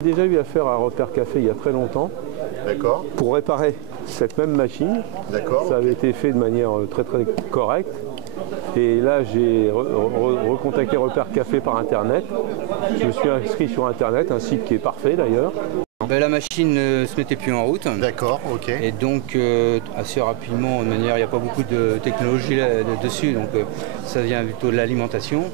J'ai déjà eu affaire à Repère Café il y a très longtemps. D'accord. Pour réparer cette même machine. D'accord. Ça avait été fait de manière très correcte. Et là, j'ai recontacté Repère Café par Internet. Je me suis inscrit sur Internet, un site qui est parfait d'ailleurs. Ben, la machine ne se mettait plus en route. D'accord, ok. Et donc, assez rapidement, de manière, il n'y a pas beaucoup de technologie là-dessus, donc ça vient plutôt de l'alimentation.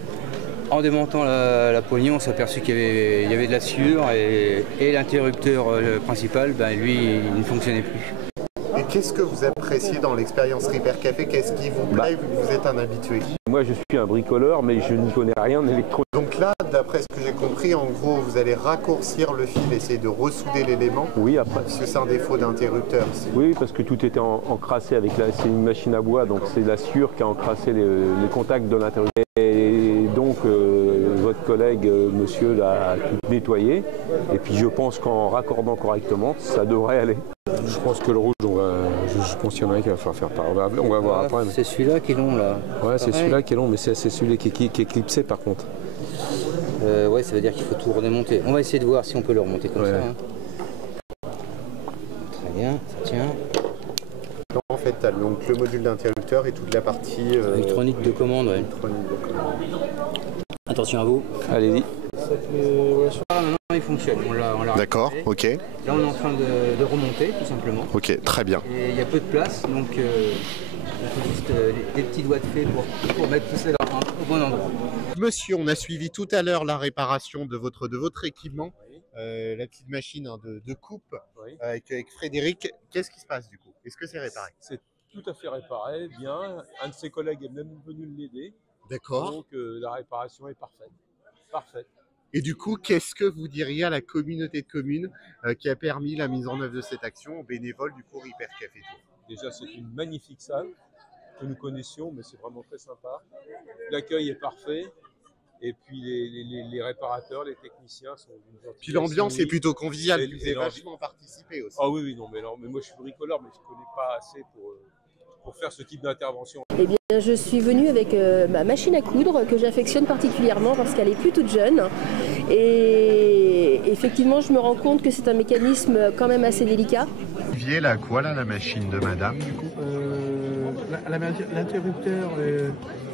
En démontant la poignée, on s'est aperçu qu'il y avait de la sueur et l'interrupteur principal, ben, lui, il ne fonctionnait plus. Et qu'est-ce que vous appréciez dans l'expérience Repère Café? Qu'est-ce qui vous plaît vu que vous êtes un habitué? Moi, je suis un bricoleur, mais je n'y connais rien en électronique. Donc là, d'après ce que j'ai compris, en gros, vous allez raccourcir le fil, essayer de ressouder l'élément. Oui, après. Parce que c'est un défaut d'interrupteur. Oui, parce que tout était encrassé avec c'est une machine à bois, donc c'est la sciure qui a encrassé les contacts de l'interrupteur. Et donc, votre collègue, monsieur, l'a tout nettoyé. Et puis, je pense qu'en raccordant correctement, ça devrait aller. Je pense que le rouge, je pense qu'il y en a un qui va falloir faire part. On va voir après. C'est celui-là qui est long là. Ouais, c'est celui-là qui est long, mais c'est celui qui est clipsé par contre. Ouais, ça veut dire qu'il faut tout redémonter. On va essayer de voir si on peut le remonter comme ça. Hein. Très bien, ça tient. En fait, tu as donc le module d'interrupteur et toute la partie électronique de commande. Ouais. Attention à vous. Allez-y. Maintenant, il fonctionne. On l'a D'accord, ok. Là, on est en train de remonter, tout simplement. Ok, très bien. Et il y a peu de place, donc il faut juste des petits doigts de fée pour mettre tout ça au bon endroit. Monsieur, on a suivi tout à l'heure la réparation de votre équipement, la petite machine de coupe avec Frédéric. Qu'est-ce qui se passe du coup? Est-ce que c'est réparé? C'est tout à fait réparé, bien. Un de ses collègues est même venu l'aider. D'accord. Donc la réparation est parfaite. Parfaite. Et du coup, qu'est-ce que vous diriez à la communauté de communes qui a permis la mise en œuvre de cette action aux bénévoles du cours Repère Café Tour? Déjà, c'est une magnifique salle que nous connaissions, mais c'est vraiment très sympa. L'accueil est parfait. Et puis les réparateurs, les techniciens sont d'une gentillesse. Puis l'ambiance est plutôt conviviale. Vous avez l'ambiance. vachement participé aussi. Ah oui, non, mais moi je suis bricoleur, mais je ne connais pas assez pour faire ce type d'intervention. Eh bien, je suis venue avec ma machine à coudre que j'affectionne particulièrement parce qu'elle est plus toute jeune. Et effectivement, je me rends compte que c'est un mécanisme quand même assez délicat. Olivier, là, quoi, là, la machine de madame, du coup? L'interrupteur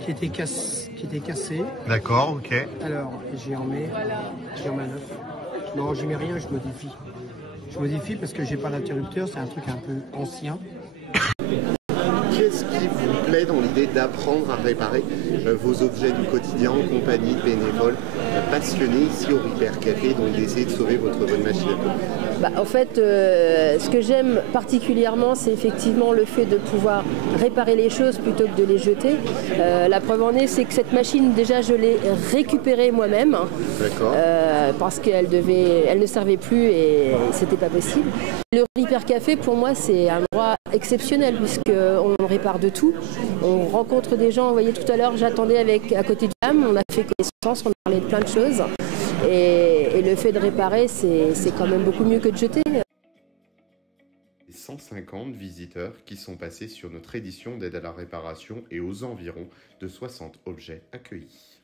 qui était cassé. D'accord, ok. Alors, j'en mets un neuf. Non, j'y mets rien, je modifie. Je modifie parce que j'ai pas d'interrupteur, c'est un truc un peu ancien. Qu'est-ce qui vous plaît dans l'idée d'apprendre à réparer vos objets du quotidien en compagnie de bénévoles passionnés ici au Repère Café, donc d'essayer de sauver votre bonne machine à coudre? En fait, ce que j'aime particulièrement, c'est effectivement le fait de pouvoir réparer les choses plutôt que de les jeter. La preuve en est, c'est que cette machine, déjà, je l'ai récupérée moi-même. D'accord. Parce qu'elle ne servait plus et c'était pas possible. Le Repère Café, pour moi, c'est un endroit exceptionnel puisqu'on répare de tout. On rencontre des gens, vous voyez tout à l'heure, j'attendais à côté du dame, on a fait connaissance, on a parlé de plein de choses. Et le fait de réparer, c'est quand même beaucoup mieux que de jeter. 150 visiteurs qui sont passés sur notre édition d'aide à la réparation et aux environs de 60 objets accueillis.